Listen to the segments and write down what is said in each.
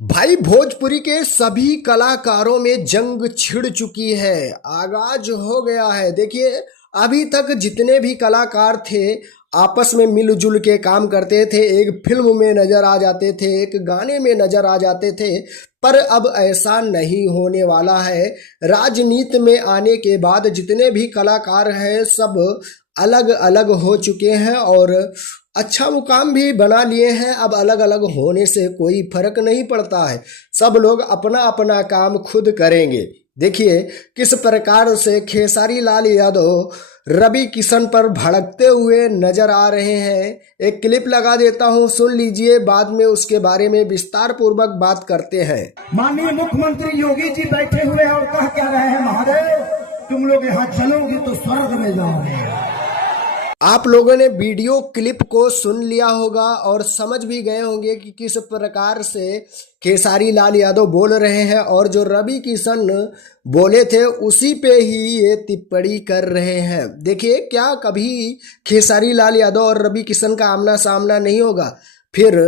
भाई भोजपुरी के सभी कलाकारों में जंग छिड़ चुकी है। आगाज हो गया है। देखिए, अभी तक जितने भी कलाकार थे आपस में मिलजुल के काम करते थे, एक फिल्म में नजर आ जाते थे, एक गाने में नजर आ जाते थे। पर अब ऐसा नहीं होने वाला है। राजनीति में आने के बाद जितने भी कलाकार हैं सब अलग अलग हो चुके हैं और अच्छा मुकाम भी बना लिए हैं। अब अलग अलग होने से कोई फर्क नहीं पड़ता है। सब लोग अपना अपना काम खुद करेंगे। देखिए किस प्रकार से खेसारी लाल यादव रवि किशन पर भड़कते हुए नजर आ रहे हैं। एक क्लिप लगा देता हूं, सुन लीजिए, बाद में उसके बारे में विस्तार पूर्वक बात करते हैं। माननीय मुख्यमंत्री योगी जी बैठे हुए हैं और कह क्या रहे हैं, महादेव तुम लोग यहाँ चलोगे तो स्वर्ग में जाओगे। आप लोगों ने वीडियो क्लिप को सुन लिया होगा और समझ भी गए होंगे कि किस प्रकार से खेसारी लाल यादव बोल रहे हैं और जो रवि किशन बोले थे उसी पे ही ये टिप्पणी कर रहे हैं। देखिए, क्या कभी खेसारी लाल यादव और रवि किशन का आमना सामना नहीं होगा? फिर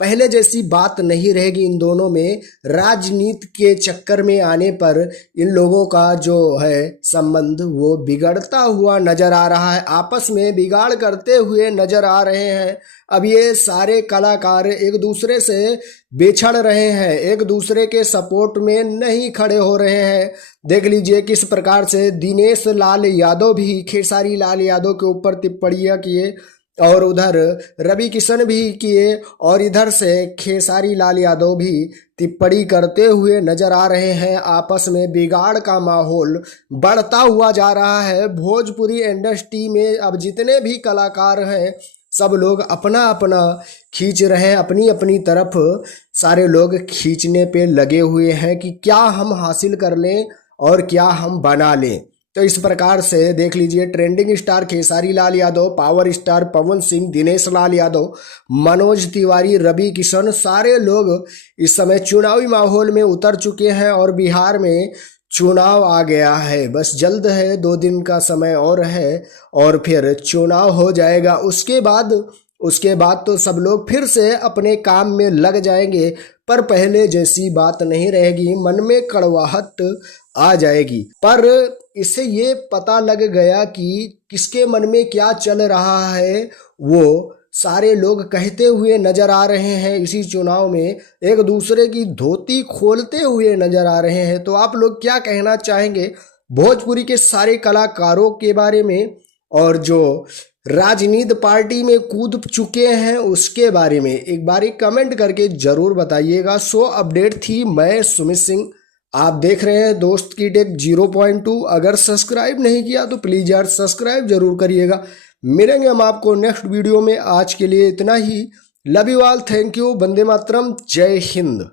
पहले जैसी बात नहीं रहेगी इन दोनों में। राजनीति के चक्कर में आने पर इन लोगों का जो है संबंध वो बिगड़ता हुआ नजर आ रहा है, आपस में बिगाड़ करते हुए नजर आ रहे हैं। अब ये सारे कलाकार एक दूसरे से बिछड़ रहे हैं, एक दूसरे के सपोर्ट में नहीं खड़े हो रहे हैं। देख लीजिए किस प्रकार से दिनेश लाल यादव भी खेसारी लाल यादव के ऊपर टिप्पणियां किए और उधर रवि किशन भी किए और इधर से खेसारी लाल यादव भी टिप्पणी करते हुए नजर आ रहे हैं। आपस में बिगाड़ का माहौल बढ़ता हुआ जा रहा है। भोजपुरी इंडस्ट्री में अब जितने भी कलाकार हैं सब लोग अपना अपना खींच रहे हैं, अपनी अपनी तरफ सारे लोग खींचने पे लगे हुए हैं कि क्या हम हासिल कर लें और क्या हम बना लें। तो इस प्रकार से देख लीजिए, trending star Khesari Lal Yadav, power star Pawan Singh, Dinesh Lal Yadav, Manoj Tiwari, Ravi Kishan, सारे लोग इस समय चुनावी माहौल में उतर चुके हैं और बिहार में चुनाव आ गया है। बस जल्द है, 2 दिन का समय और है और फिर चुनाव हो जाएगा। उसके बाद तो सब लोग फिर से अपने काम में लग जाएंगे, पर पहले जैसी बात नहीं रहेगी, मन में कड़वाहट आ जाएगी। पर इससे ये पता लग गया कि किसके मन में क्या चल रहा है, वो सारे लोग कहते हुए नजर आ रहे हैं। इसी चुनाव में एक दूसरे की धोती खोलते हुए नजर आ रहे हैं। तो आप लोग क्या कहना चाहेंगे भोजपुरी के सारे कलाकारों के बारे में और जो राजनीति पार्टी में कूद चुके हैं उसके बारे में? एक बारी कमेंट करके जरूर बताइएगा। सो अपडेट थी, मैं सुमित सिंह, आप देख रहे हैं दोस्त की टेक 0.2। अगर सब्सक्राइब नहीं किया तो प्लीज यार सब्सक्राइब जरूर करिएगा। मिलेंगे हम आपको नेक्स्ट वीडियो में। आज के लिए इतना ही। Love you all, thank you, वंदे मातरम, जय हिंद।